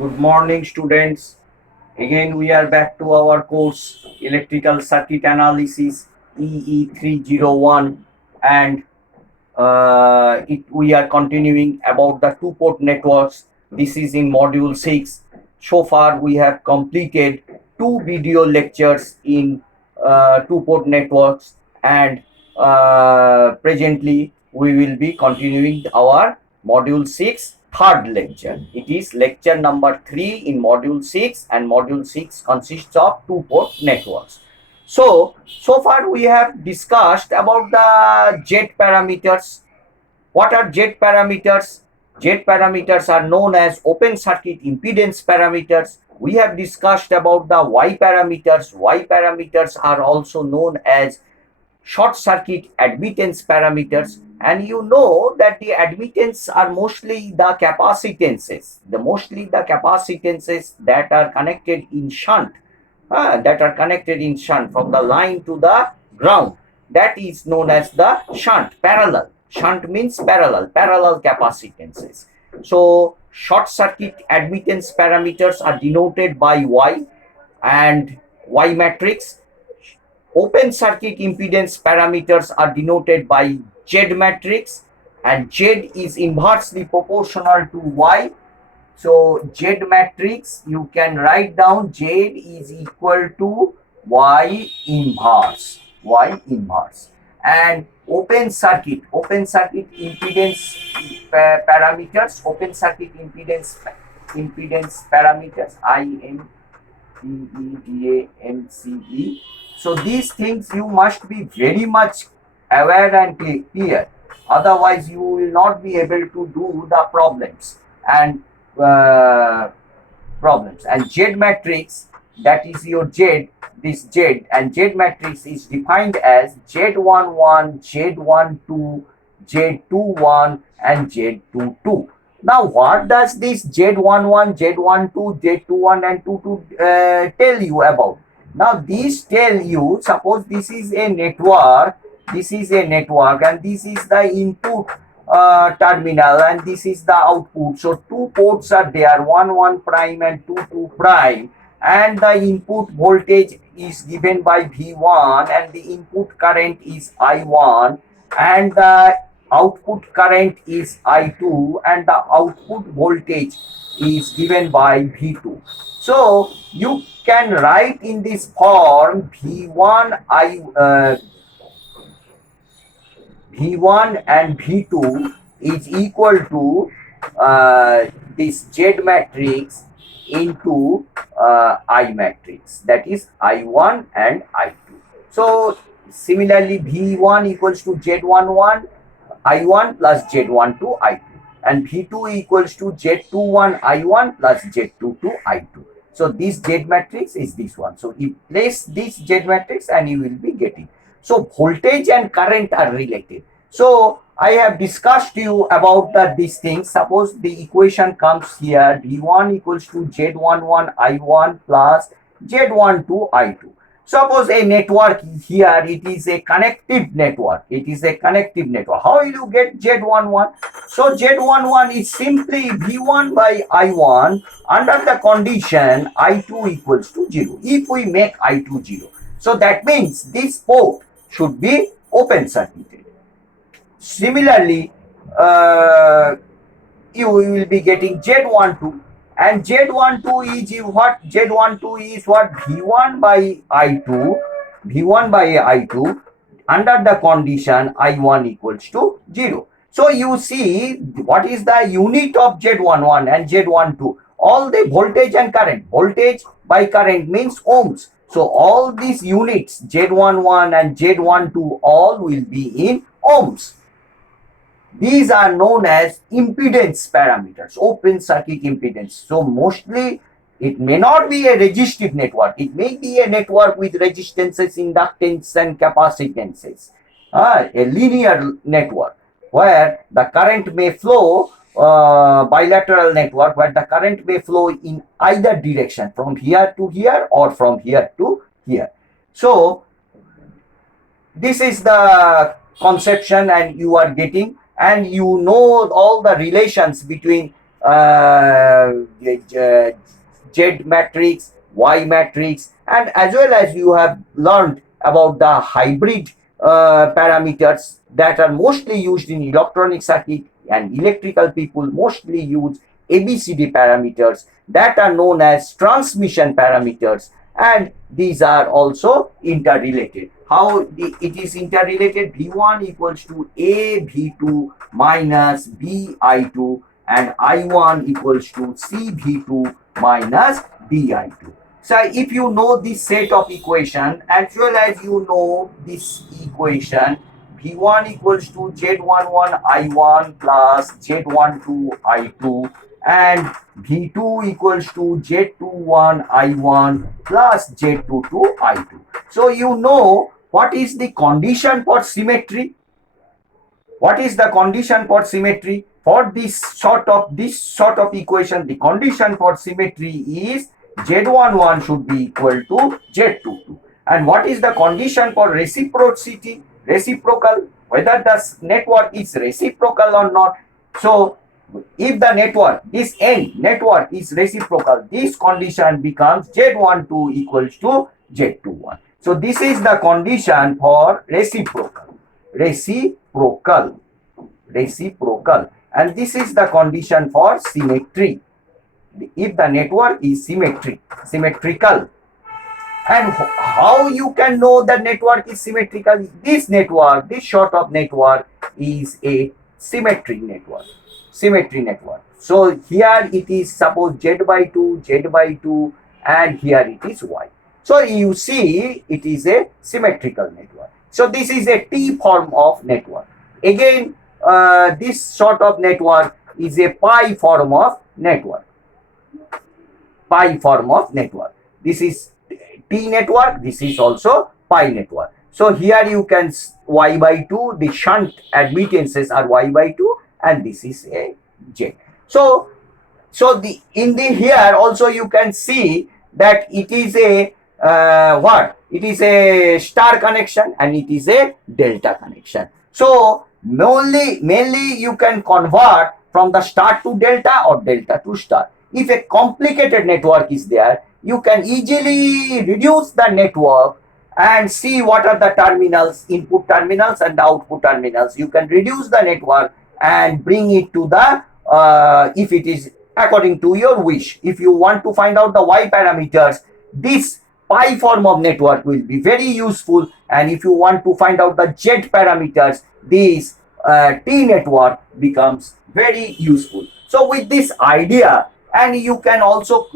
Good morning, students. Again, we are back to our course Electrical Circuit Analysis EE301, and we are continuing about the two-port networks. This is in module 6. So far, we have completed 2 video lectures in two-port networks, and presently we will be continuing our module 6 third lecture. It is lecture number 3 in module 6, and module 6 consists of two-port networks. So far we have discussed about the Z parameters. What are Z parameters? Z parameters are known as open circuit impedance parameters. We have discussed about the Y parameters. Y parameters are also known as short circuit admittance parameters, and you know that the admittance are mostly the capacitances, that are connected in shunt, from the line to the ground. That is known as the shunt. Shunt means parallel capacitances. So short circuit admittance parameters are denoted by Y and Y matrix. Open circuit impedance parameters are denoted by Z matrix, and Z is inversely proportional to Y. So Z matrix, you can write down Z is equal to Y inverse. And open circuit impedance parameters, IMPEDANCE. So these things you must be very much aware and clear. Otherwise, you will not be able to do the problems. And Z matrix, that is your Z, this Z, and Z matrix is defined as Z11, Z12, Z21, and Z22. Now, what does this Z11, Z12, Z21, and 22 tell you about? Now, these tell you, suppose this is a network, and this is the input terminal, and this is the output. So two ports are there, 1 prime and 2 prime, and the input voltage is given by V1, and the input current is I1, and the output current is I2, and the output voltage is given by V2. So you can write in this form V1 and V2 is equal to this Z matrix into I matrix, that is I1 and I2. So similarly, V1 equals to Z11 I1 plus Z12 I2, and V2 equals to Z21 I1 plus Z22 I2. So this Z matrix is this one. So you place this Z matrix and you will be getting. So voltage and current are related. So I have discussed you about these things. Suppose the equation comes here, V1 equals to Z11 I1 plus Z12 I2. Suppose a network here, it is a connective network. How will you get Z11? So Z11 is simply V1 by I1 under the condition I2 equals to 0. If we make I2 0, so that means this port should be open circuited. Similarly, you will be getting Z12, and Z12 is what? Z12 is what? V1 by I2 under the condition I1 equals to 0. So you see, what is the unit of Z11 and Z12? All the voltage and current. Voltage by current means ohms. So all these units, Z11 and Z12, all will be in ohms. These are known as impedance parameters, open circuit impedance. So mostly it may not be a resistive network. It may be a network with resistances, inductance, and capacitances. A linear network where the current may flow, bilateral network where the current may flow in either direction, from here to here or from here to here. So this is the conception, and you are getting, and you know all the relations between Z matrix, Y matrix, and as well as you have learned about the hybrid parameters that are mostly used in electronic circuit, and electrical people mostly use ABCD parameters that are known as transmission parameters, and these are also interrelated. How it is interrelated? V1 equals to A V2 minus B I2, and I1 equals to C V2 minus B I2. So if you know this set of equation as well as you know this equation, V1 equals to Z11 I1 plus Z12 I2, and V2 equals to Z21 I1 plus Z22 I2. So you know what is the condition for symmetry? What is the condition for symmetry? For this sort of equation, the condition for symmetry is Z11 should be equal to Z22. And what is the condition for reciprocity? Reciprocal, whether the network is reciprocal or not. So if the network, this N network is reciprocal, this condition becomes Z12 equals to Z21. So this is the condition for reciprocal, and this is the condition for symmetry. If the network is symmetrical. And how you can know the network is symmetrical? This network, this sort of network is a symmetric network. So here it is, suppose Z by 2, and here it is Y. So you see it is a symmetrical network. So this is a T form of network. Again, this sort of network is a pi form of network. This is T network, this is also pi network. So here you can Y by 2, the shunt admittances are Y by 2, and this is a Z. So here also you can see that it is a it is a star connection and it is a delta connection. So mainly you can convert from the star to delta or delta to star. If a complicated network is there, you can easily reduce the network and see what are the terminals, input terminals and the output terminals. You can reduce the network and bring it to the if it is according to your wish. If you want to find out the Y parameters, this pi form of network will be very useful, and if you want to find out the Z parameters, this T network becomes very useful. So with this idea, and you can also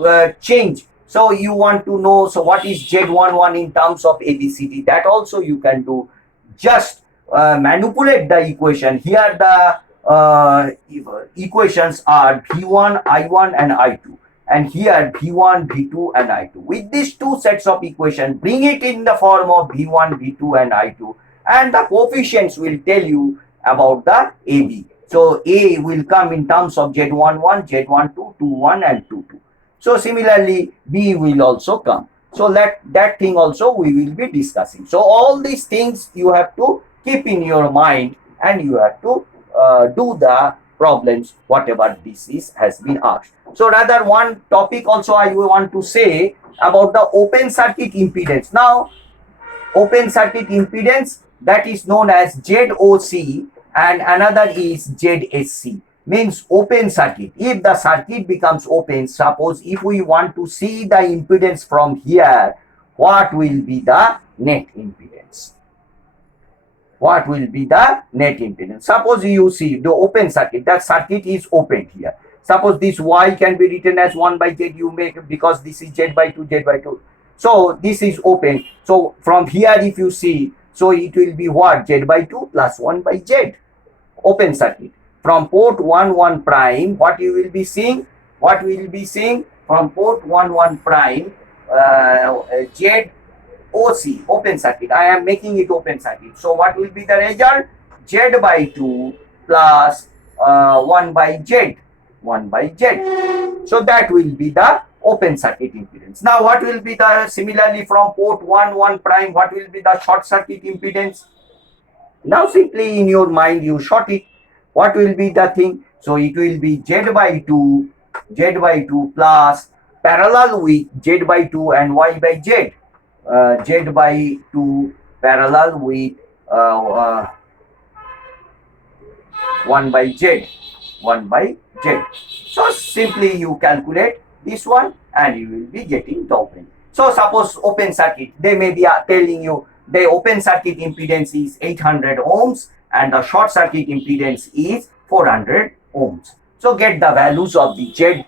change. So you want to know, so what is Z11 in terms of ABCD? That also you can do. Just manipulate the equation. Here the equations are V1, I1 and I2. And here V1, V2 and I2. With these two sets of equation, bring it in the form of V1, V2 and I2. And the coefficients will tell you about the AB. So A will come in terms of Z11, Z12, 21 and 22. So similarly, B will also come. So that thing also we will be discussing. So all these things you have to keep in your mind, and you have to do the problems whatever this is has been asked. So rather one topic also I want to say about the open circuit impedance. Now open circuit impedance, that is known as ZOC, and another is ZSC, means open circuit. If the circuit becomes open, suppose if we want to see the impedance from here, what will be the net impedance? What will be the net impedance? Suppose you see the open circuit, that circuit is opened here. Suppose this Y can be written as 1 by Z, you make, because this is Z by 2, Z by 2. So this is open. So from here if you see, so it will be what? Z by 2 plus 1 by Z. Open circuit. From port 1 prime, what you will be seeing? What we will be seeing from port 1 prime, Z OC, open circuit. I am making it open circuit. So what will be the result? Z by 2 plus 1 by Z. 1 by Z. So that will be the open circuit impedance. Now what will be the, similarly from port 1 prime, what will be the short circuit impedance? Now simply in your mind you short it. What will be the thing? So it will be z by 2 plus parallel with z by 2 and y/z. Z by 2 parallel with 1/z. So simply you calculate this one and you will be getting the open. So suppose open circuit, they may be telling you the open circuit impedance is 800 ohms and the short circuit impedance is 400 ohms. So get the values of the Z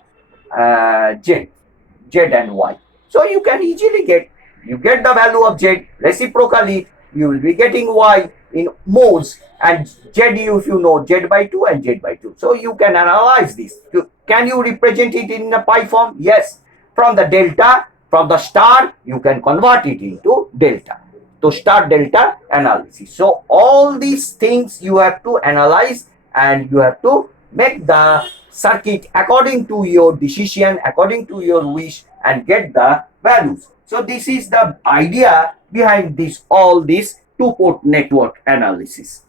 and Y. So you can easily get the value of Z reciprocally, you will be getting Y in moles, and Z, if you know, Z/2 and Z/2. So you can analyze this. Can you represent it in a pi form? Yes. From the delta, from the star, you can convert it into delta. To start delta analysis. So all these things you have to analyze and you have to make the circuit according to your decision, according to your wish, and get the values. So this is the idea behind all this two-port network analysis.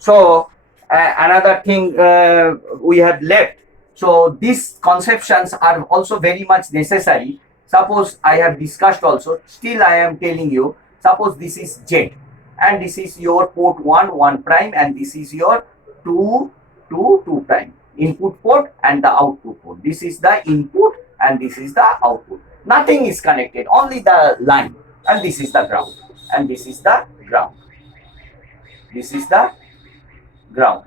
So another thing we have left. So these conceptions are also very much necessary. Suppose I have discussed also, still I am telling you, suppose this is Z and this is your port 1 prime, and this is your 2 prime, input port and the output port. This is the input and this is the output. Nothing is connected, only the line, and this is the ground, and this is the ground. This is the ground.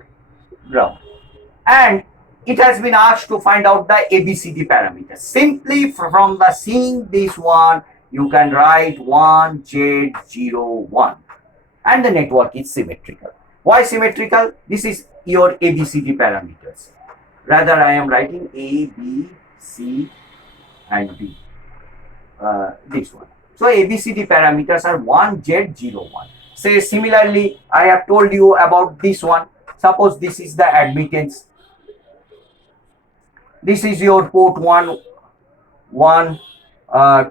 And it has been asked to find out the ABCD parameters. Simply from the seeing this one, you can write 1Z01 and the network is symmetrical. Why symmetrical? This is your ABCD parameters. Rather, I am writing A, B, C and D. This one. So ABCD parameters are 1Z01. Say similarly, I have told you about this one. Suppose this is the admittance. This is your port 1,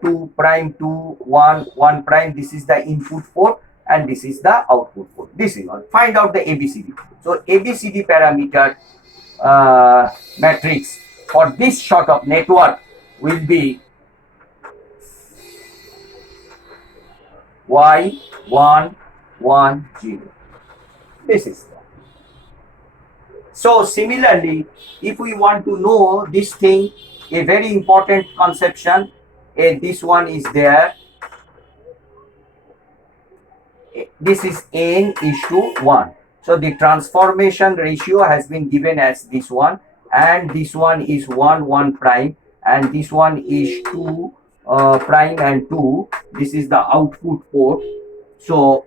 2 prime, 2, 1 prime. This is the input port and this is the output port. This is all. Find out the ABCD. So ABCD parameter matrix for this sort of network will be Y1, 1, 0. This is that. So similarly, if we want to know this thing, a very important conception, this one is there. This is n:1. So the transformation ratio has been given as this one, and this one is 1, 1 prime, and this one is 2 prime and 2. This is the output port. So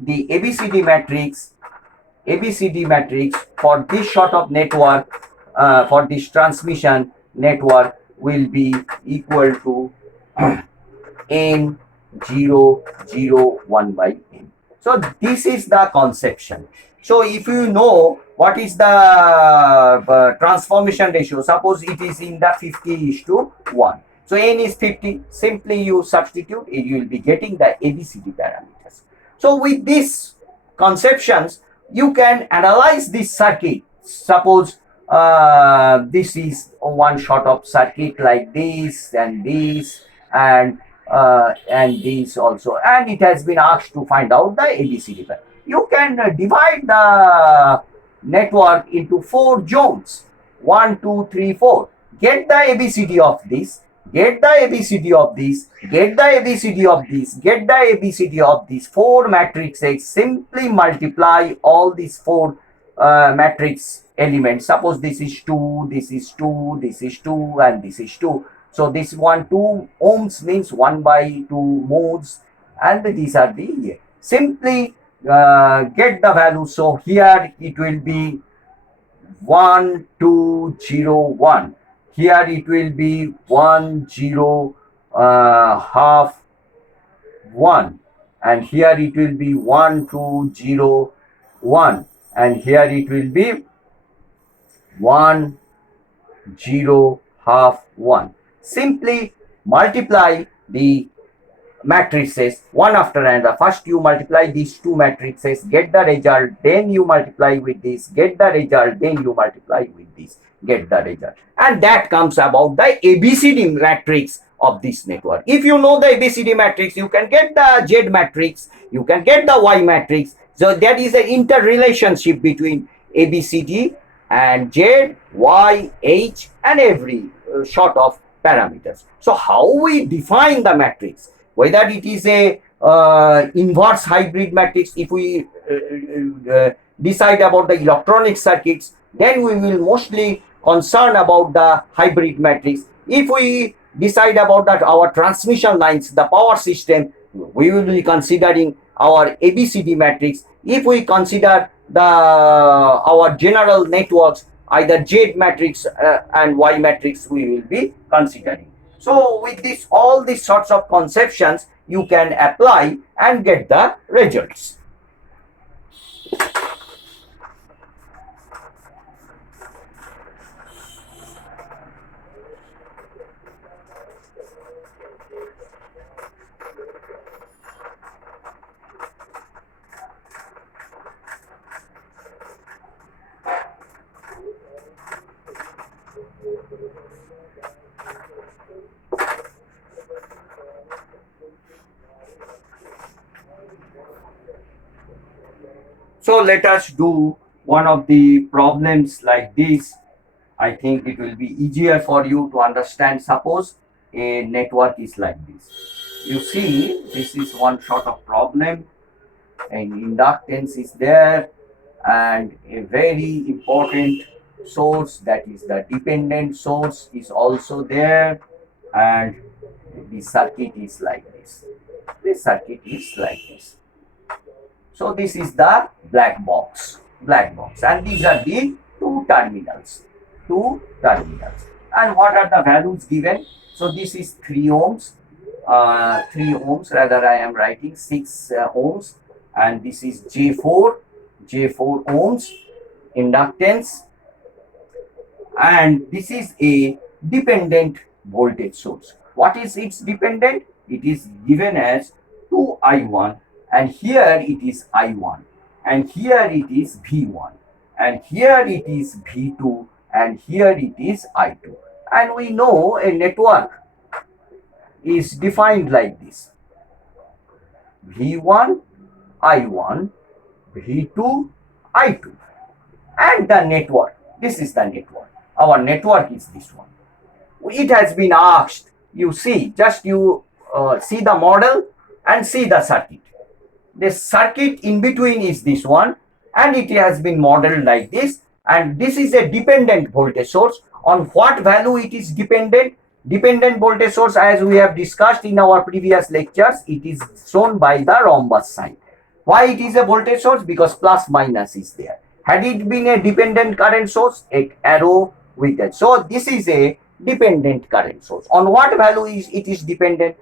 the ABCD matrix for this sort of network, for this transmission network, will be equal to n:0,0,1/n. So this is the conception. So if you know what is the transformation ratio, suppose it is in the 50:1. So n is 50, simply you substitute, you will be getting the ABCD parameters. So with these conceptions, you can analyze this circuit. Suppose this is one short of circuit like this and this and this also, and it has been asked to find out the ABCD. You can divide the network into 4 zones, 1, 2, 3, 4. Get the ABCD of this, get the ABCD of this, get the ABCD of this, get the ABCD of these four matrices, simply multiply all these four matrix elements. Suppose this is 2, this is 2, this is 2, and this is 2. So this 2 ohms means 1 by 2 modes, and these are the simply get the value. So here it will be 1 2 0 1. Here it will be 1 0 half 1, and here it will be 1 2 0 1, and here it will be 1 0 half 1. Simply multiply the matrices one after another. First you multiply these two matrices, get the result, then you multiply with this, get the result, then you multiply with this, get the result, and that comes about the ABCD matrix of this network. If you know the ABCD matrix, you can get the Z matrix, you can get the Y matrix. So there is an interrelationship between ABCD and Z, Y, H, and every sort of parameters. So how we define the matrix? Whether it is a inverse hybrid matrix, if we decide about the electronic circuits, then we will mostly concern about the hybrid matrix. If we decide about that our transmission lines, the power system, we will be considering our ABCD matrix. If we consider the our general networks, either Z matrix and Y matrix, we will be considering. So with this, all these sorts of conceptions you can apply and get the results. So let us do one of the problems like this. I think it will be easier for you to understand. Suppose a network is like this. You see, this is one sort of problem, and inductance is there, and a very important source, that is the dependent source, is also there, and the circuit is like this. The circuit is like this. So this is the black box, and these are the two terminals. And what are the values given? So this is 3 ohms, 3 ohms, rather I am writing 6 ohms, and this is J4 ohms inductance, and this is a dependent voltage source. What is its dependent? It is given as 2I1, and here it is I1, and here it is V1, and here it is V2, and here it is I2. And we know a network is defined like this: V1, I1, V2, I2. And the network, this is the network. Our network is this one. It has been asked, you see, just you see the model and see the circuit. The circuit in between is this one, and it has been modeled like this, and this is a dependent voltage source. On what value it is dependent? Dependent voltage source, as we have discussed in our previous lectures, it is shown by the rhombus sign. Why it is a voltage source? Because plus minus is there. Had it been a dependent current source, a arrow with that. So this is a dependent current source. On what value is it is dependent?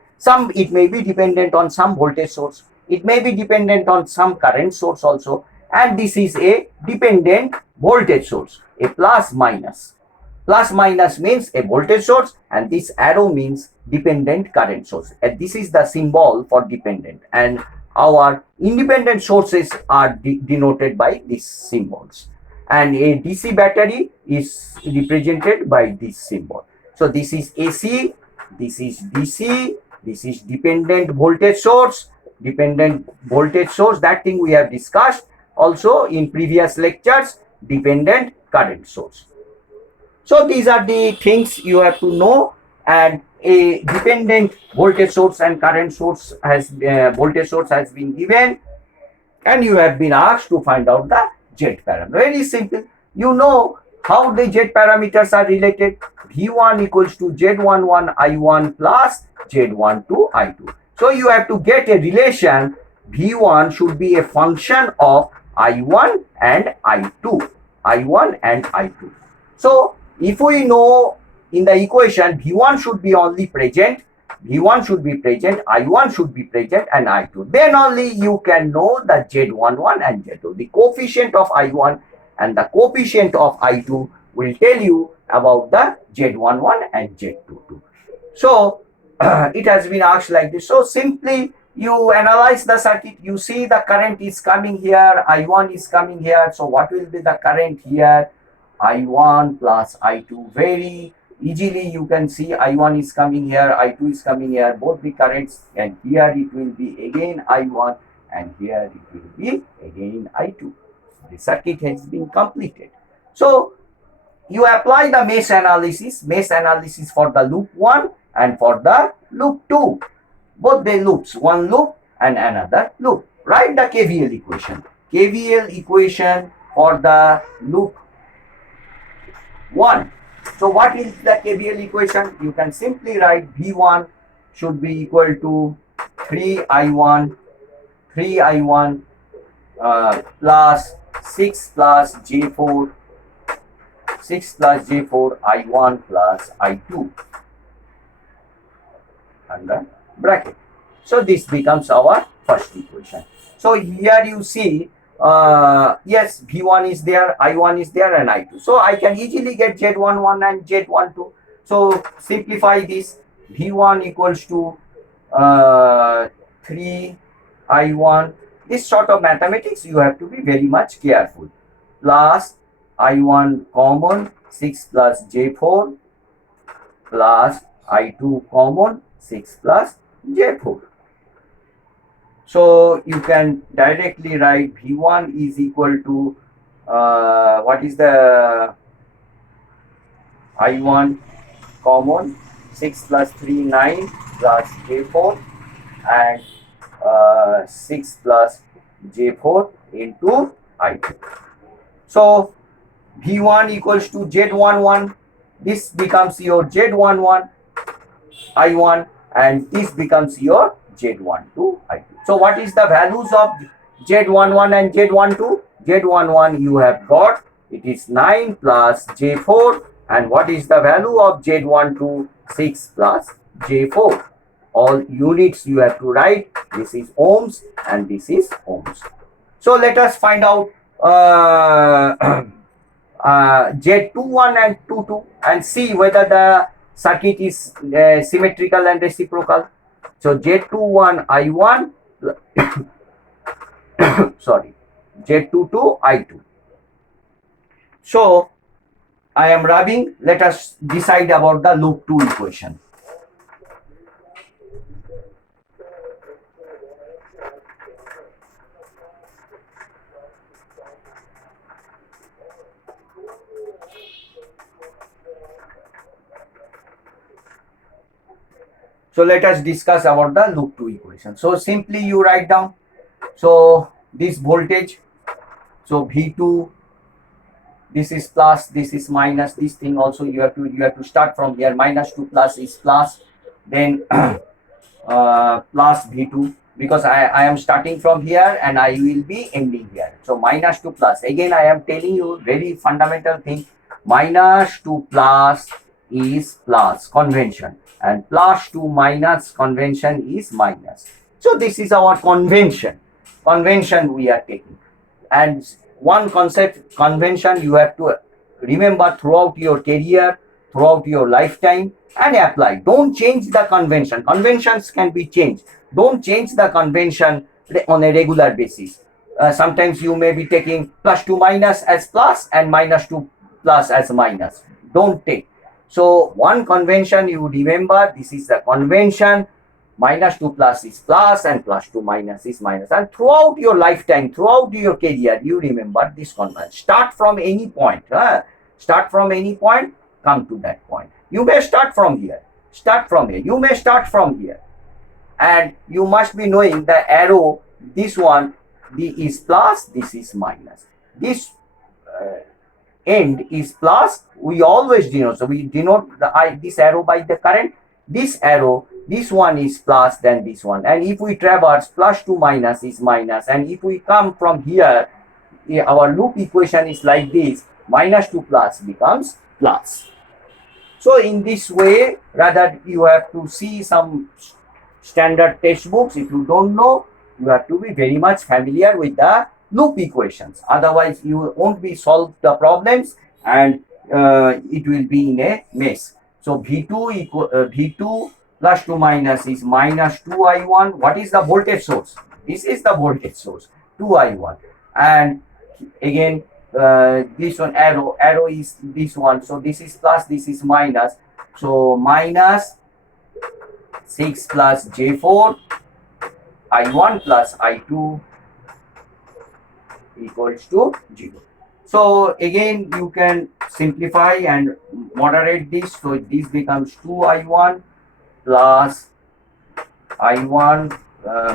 It may be dependent on some voltage source. It may be dependent on some current source also. And this is a dependent voltage source, a plus minus. Plus minus means a voltage source, and this arrow means dependent current source. And this is the symbol for dependent. And our independent sources are denoted by these symbols. And a DC battery is represented by this symbol. So this is AC, this is DC, this is dependent voltage source. That thing we have discussed also in previous lectures, dependent current source. So these are the things you have to know and a dependent voltage source and current source has been given, and you have been asked to find out the Z parameter. Very simple. You know how the Z parameters are related. V1 equals to Z11 I1 plus Z12 I2. So you have to get a relation. V1 should be a function of I1 and I2. I1 and I2. So if we know in the equation V1 should be only present, V1 should be present, I1 should be present, and I2. Then only you can know the Z11 and Z2. The coefficient of I1 and the coefficient of I2 will tell you about the Z11 and Z22. So it has been asked like this. So simply you analyze the circuit, you see the current is coming here, I1 is coming here. So what will be the current here? I1 plus I2. Very easily you can see I1 is coming here, I2 is coming here, both the currents, and here it will be again I1 and here it will be again I2. The circuit has been completed. So you apply the mesh analysis for the loop 1 and for the loop 2. Both the loops, one loop and another loop. Write the KVL equation. KVL equation for the loop 1. So what is the KVL equation? You can simply write V1 should be equal to 3I1 plus 6 plus J4 I1 plus I2 under bracket. So this becomes our first equation. So here you see, yes, V1 is there, I1 is there, and I2. So I can easily get Z11 and Z12. So simplify this. V1 equals to 3I1. This sort of mathematics you have to be very much careful. Plus I1 common 6 plus J4 plus I2 common 6 plus J4. So you can directly write V1 is equal to what is the I1 common 6 plus 3 9 plus J4 and 6 plus J4 into I2. So V1 equals to Z11. This becomes your Z11 I1 and this becomes your Z12 I2. So what is the values of Z11 and Z12? Z11 you have got, it is 9 plus J4, and what is the value of Z12? 6 plus J4. All units you have to write. This is ohms and this is ohms. So let us find out Z21 and 22 and see whether the circuit is symmetrical and reciprocal. So Z21 I1 sorry, Z22 I2. So I am rubbing. Let us decide about the loop 2 equation. So let us discuss about the loop 2 equation. So simply you write down. So this voltage, so V2, this is plus, this is minus, this thing also you have to start from here. Minus to plus is plus, then plus V2, because I am starting from here and I will be ending here. So minus to plus. Again I am telling you very fundamental thing. Minus to plus is plus, convention, and plus to minus, convention is minus. So this is our convention we are taking. And one concept, convention, you have to remember throughout your career, throughout your lifetime, and apply. Don't change the convention. Conventions can be changed. Don't change the convention on a regular basis. Sometimes you may be taking plus to minus as plus and minus to plus as minus. Don't take. So one convention you remember, this is the convention. Minus to plus is plus and plus to minus is minus. And throughout your lifetime, throughout your career, you remember this convention. Start from any point. Start from any point, come to that point. You may start from here. start from here. You may start from here, and you must be knowing the arrow. This one, is plus, this is minus. This end is plus. We always denote. So we denote this arrow by the current. This arrow, this one is plus than this one. And if we traverse, plus to minus is minus. And if we come from here, our loop equation is like this. Minus to plus becomes plus. So in this way, rather you have to see some standard textbooks. If you don't know, you have to be very much familiar with the loop equations. Otherwise, you won't be solve the problems, and it will be in a mess. So V2 plus 2 minus is minus 2I1. What is the voltage source? This is the voltage source, 2I1. And again, this one arrow is this one. So this is plus, this is minus. So minus 6 plus J4 I1 plus I2 equals to 0. So again, you can simplify and moderate this. So this becomes 2I1 plus I1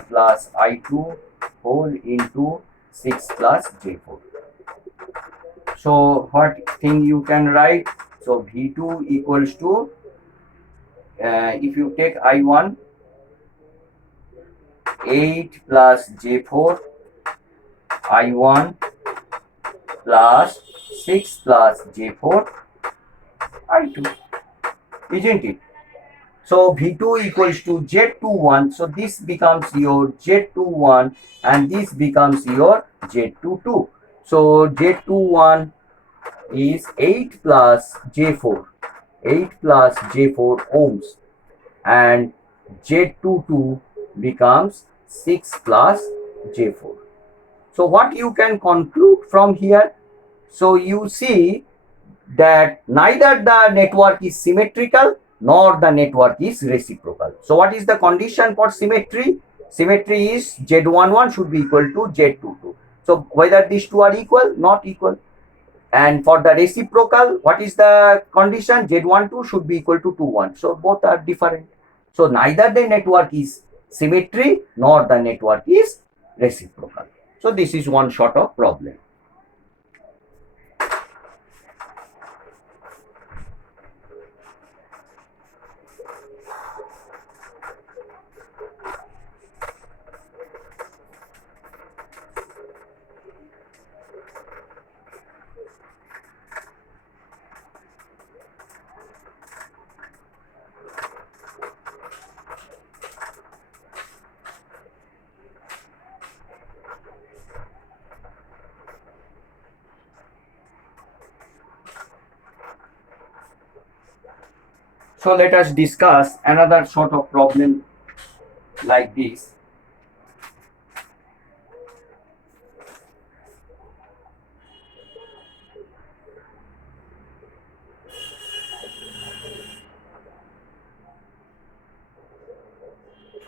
plus I2 whole into 6 plus J4. So what thing you can write? So V2 equals to, if you take I1, 8 plus J4 I1 plus 6 plus J4 I2, isn't it? So V2 equals to Z21. So this becomes your Z21 and this becomes your Z22. So Z21 is 8 plus J4, 8 plus J4 ohms, and Z22 becomes 6 plus J4. So what you can conclude from here? So you see that neither the network is symmetrical nor the network is reciprocal. So what is the condition for symmetry? Symmetry is Z11 should be equal to Z22. So whether these two are equal, not equal. And for the reciprocal, what is the condition? Z12 should be equal to 21. So both are different. So neither the network is symmetry nor the network is reciprocal. So this is one sort of problem. So let us discuss another sort of problem like this.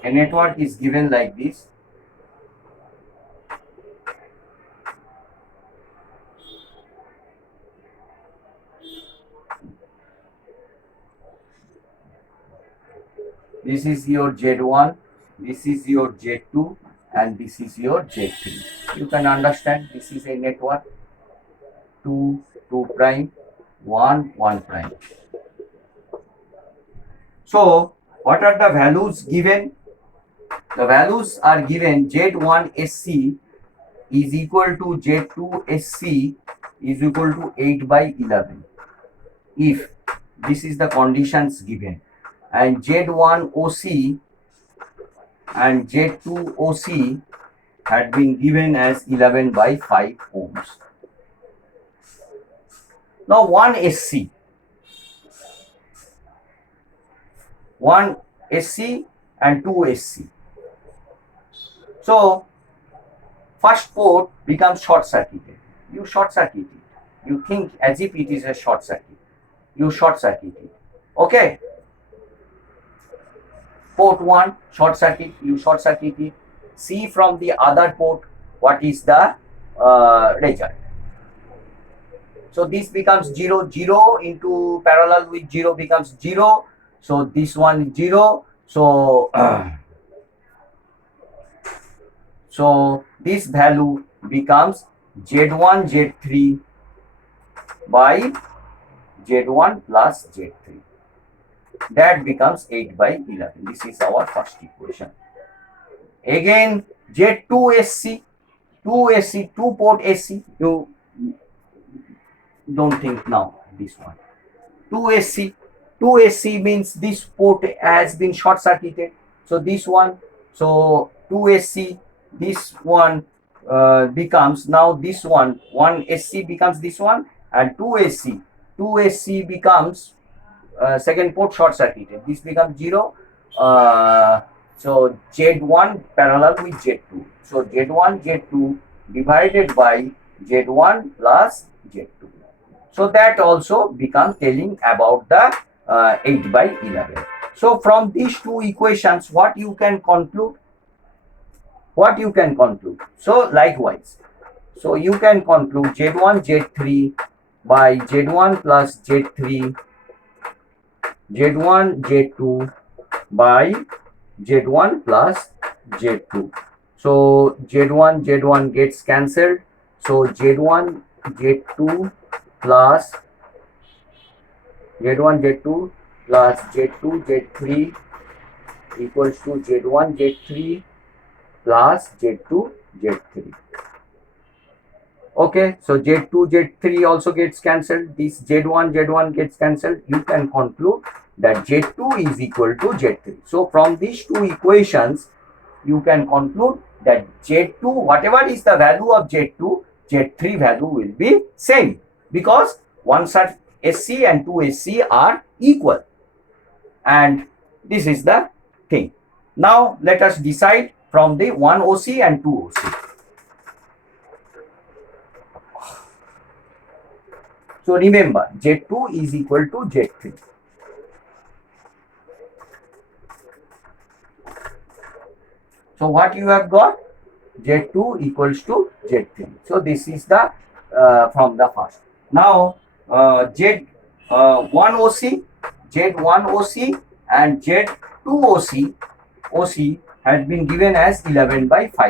A network is given like this. This is your Z1, this is your Z2, and this is your Z3. You can understand this is a network 2, 2 prime, 1, 1 prime. So what are the values given? The values are given. Z1SC is equal to Z2SC is equal to 8 by 11. If this is the conditions given. And Z1OC and Z2OC had been given as 11 by 5 ohms. Now 1SC and 2SC. So first port becomes short circuited. You short circuit it. You think as if it is a short circuit. You short circuit it. Okay. Port 1 short circuit, you short circuit it. See from the other port what is the result. So this becomes 0, 0 into parallel with 0 becomes 0. So this one is 0. So so this value becomes Z1 Z3 by Z1 plus Z3. That becomes 8 by 11. This is our first equation. Again, Z2 SC, 2 SC, 2 port SC. You don't think now this one. 2 SC, 2 SC means this port has been short circuited. So this one, so 2 SC, this one becomes now this one, 1 SC becomes this one, and 2 SC, 2 SC becomes second port short circuited. This becomes 0. So Z1 parallel with Z2. So Z1 Z2 divided by Z1 plus Z2. So that also becomes telling about the 8 by 11. So from these two equations, what you can conclude? What you can conclude? So likewise, so you can conclude Z1 Z3 by Z1 plus Z3, Z1 Z2 by Z1 plus Z2. So Z1 Z1 gets cancelled. So Z1 Z2 plus Z1 Z2 plus Z2 Z3 equals to Z1 Z3 plus Z2 Z3. Okay, so Z2 Z3 also gets cancelled. This Z1 Z1 gets cancelled. You can conclude that Z2 is equal to Z3. So from these two equations, you can conclude that Z2, whatever is the value of Z2, Z3 value will be same, because one such SC and 2 SC are equal. And this is the thing. Now let us decide from the 1 OC and 2 OC. So remember, Z2 is equal to Z3. So what you have got? Z2 equals to Z3. So this is the from the first. Now Z1 OC, Z1 OC and Z2 OC has been given as 11 by 5.